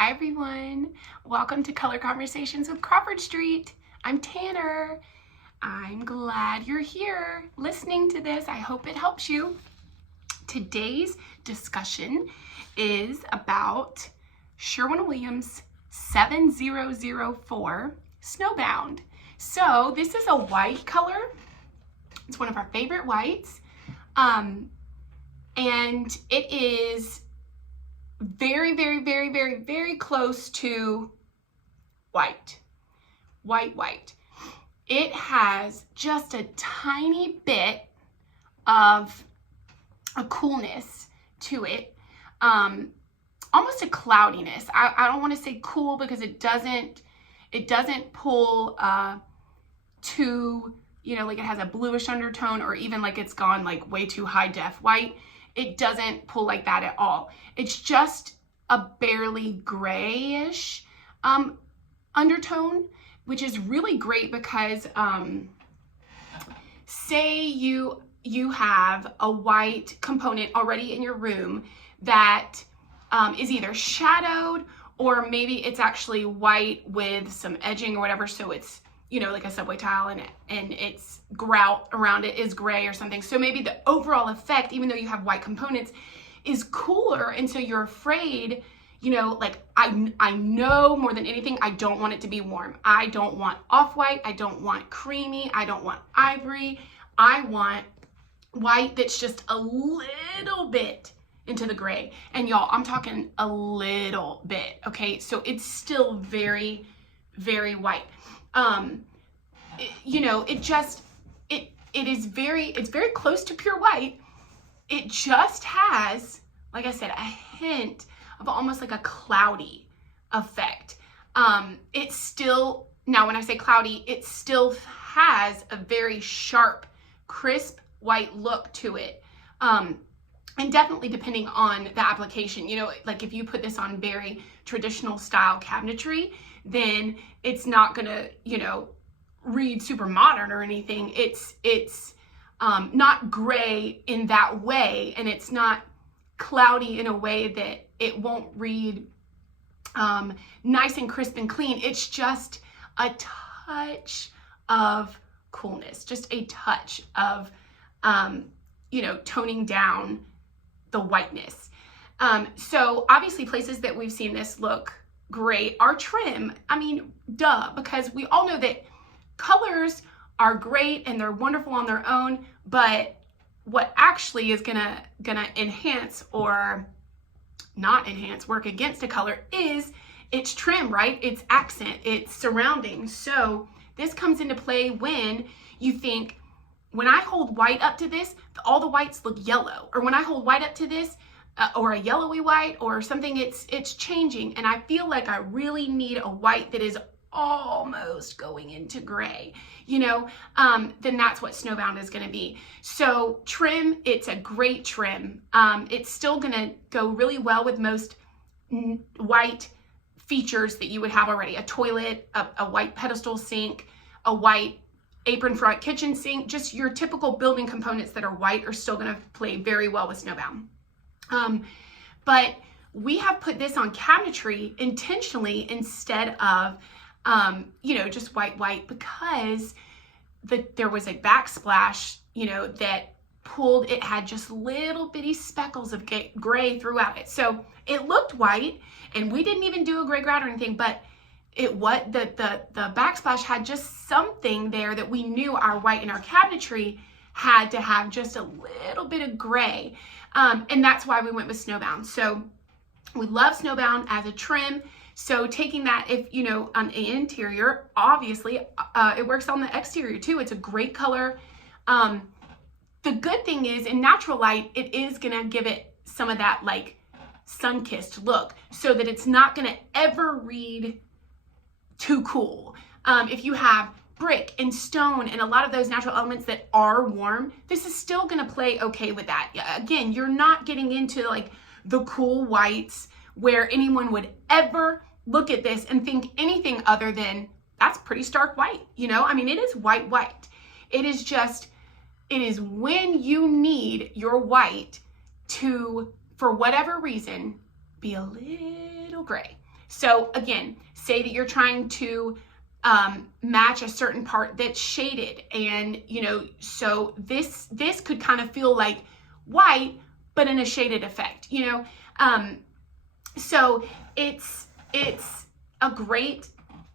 Hi everyone, welcome to Color Conversations with Crawford Street. I'm Tanner. I'm glad you're here listening to this. I hope it helps you. Today's discussion is about Sherwin Williams 7004 Snowbound. So this is a white color. It's one of our favorite whites. And it is very close to white. It has just a tiny bit of a coolness to it, almost a cloudiness. I don't want to say cool because it doesn't pull too, like it has a bluish undertone or even like it's gone like way too high def white. It doesn't pull like that at all. It's just a barely grayish undertone, which is really great because say you have a white component already in your room that is either shadowed or maybe it's actually white with some edging or whatever, so it's like a subway tile and its grout around it is gray or something. So maybe the overall effect, even though you have white components, is cooler. And so you're afraid, like I know more than anything, I don't want it to be warm. I don't want off-white. I don't want creamy. I don't want ivory. I want white that's just a little bit into the gray. And y'all, I'm talking a little bit, okay? So it's still very white. It's very close to pure white. It just has, like I said, a hint of almost like a cloudy effect. It's still, now when I say cloudy, it still has a very sharp, crisp white look to it. And definitely depending on the application, like if you put this on very traditional style cabinetry, then it's not gonna, read super modern or anything. It's not gray in that way, and it's not cloudy in a way that it won't read nice and crisp and clean. It's just a touch of coolness, just a touch of, toning down the whiteness. So obviously places that we've seen this look great are trim. I mean, duh, because we all know that colors are great and they're wonderful on their own, but what actually is gonna enhance or not enhance, work against a color is its trim, right? Its accent, its surrounding. So this comes into play when you think, when I hold white up to this, all the whites look yellow, or when I hold white up to this, or a yellowy white or something, it's changing, and I feel like I really need a white that is almost going into gray, then that's what Snowbound is going to be. So trim, it's a great trim. It's still going to go really well with most white features that you would have already. A toilet, a white pedestal sink, a white apron front kitchen sink, just your typical building components that are white are still going to play very well with Snowbound. But we have put this on cabinetry intentionally instead of, just white, because there was a backsplash, that pulled, it had just little bitty speckles of gray throughout it. So it looked white, and we didn't even do a gray grout or anything, but the backsplash had just something there that we knew our white in our cabinetry had to have just a little bit of gray. And that's why we went with Snowbound. So we love Snowbound as a trim. So taking that, if, on the interior, obviously, it works on the exterior too. It's a great color. The good thing is in natural light, it is gonna give it some of that like sun-kissed look so that it's not gonna ever read too cool. If you have brick and stone and a lot of those natural elements that are warm, this is still gonna play okay with that. Again, you're not getting into like the cool whites where anyone would ever look at this and think anything other than that's pretty stark white. I mean, it is white. It is when you need your white to, for whatever reason, be a little gray. So again, say that you're trying to match a certain part that's shaded, and so this could kind of feel like white, but in a shaded effect, so it's a great,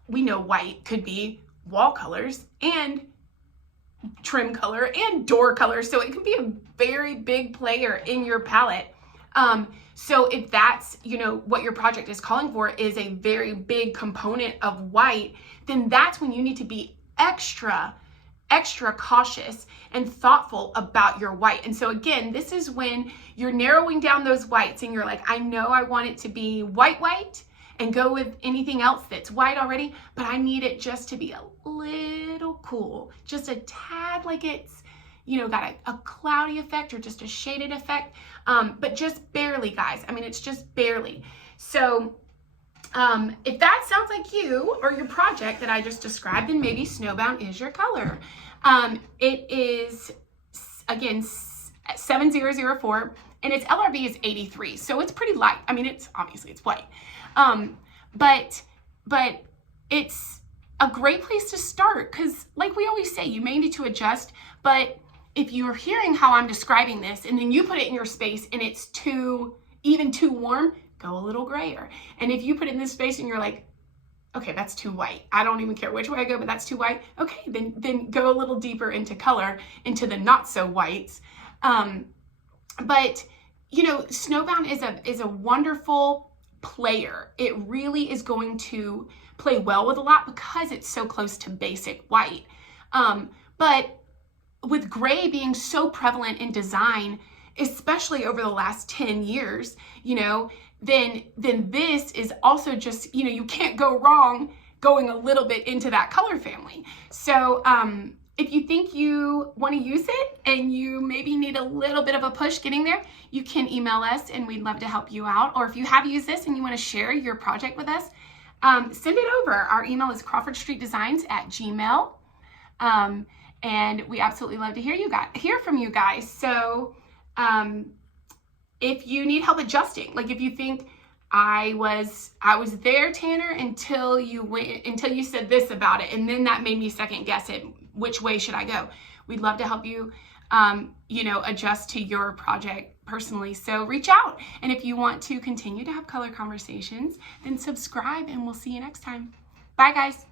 we know white could be wall colors and trim color and door color, so it can be a very big player in your palette. So if that's, what your project is calling for is a very big component of white, then that's when you need to be extra cautious and thoughtful about your white. And so again, this is when you're narrowing down those whites and you're like, I know I want it to be white and go with anything else that's white already, but I need it just to be a little cool, just a tad, like it's, got a cloudy effect or just a shaded effect, but just barely, guys. I mean, it's just barely. So if that sounds like you or your project that I just described, then maybe Snowbound is your color. It is, again, 7004, and its LRB is 83, so it's pretty light. I mean, it's obviously it's white, but it's a great place to start, because like we always say, you may need to adjust, but if you're hearing how I'm describing this and then you put it in your space and it's even too warm, go a little grayer. And if you put it in this space and you're like, okay, that's too white, I don't even care which way I go, but that's too white, okay, then go a little deeper into color, into the not so whites. But Snowbound is a wonderful player. It really is going to play well with a lot because it's so close to basic white. But with gray being so prevalent in design, especially over the last 10 years, then this is also just, you can't go wrong going a little bit into that color family. So if you think you want to use it and you maybe need a little bit of a push getting there, you can email us and we'd love to help you out. Or if you have used this and you want to share your project with us, send it over. Our email is crawfordstreetdesigns@gmail.com. And we absolutely love to hear from you guys. So if you need help adjusting, like if you think I was there, Tanner, until you said this about it, and then that made me second guess it, which way should I go? We'd love to help you, adjust to your project personally. So reach out. And if you want to continue to have color conversations, then subscribe, and we'll see you next time. Bye, guys.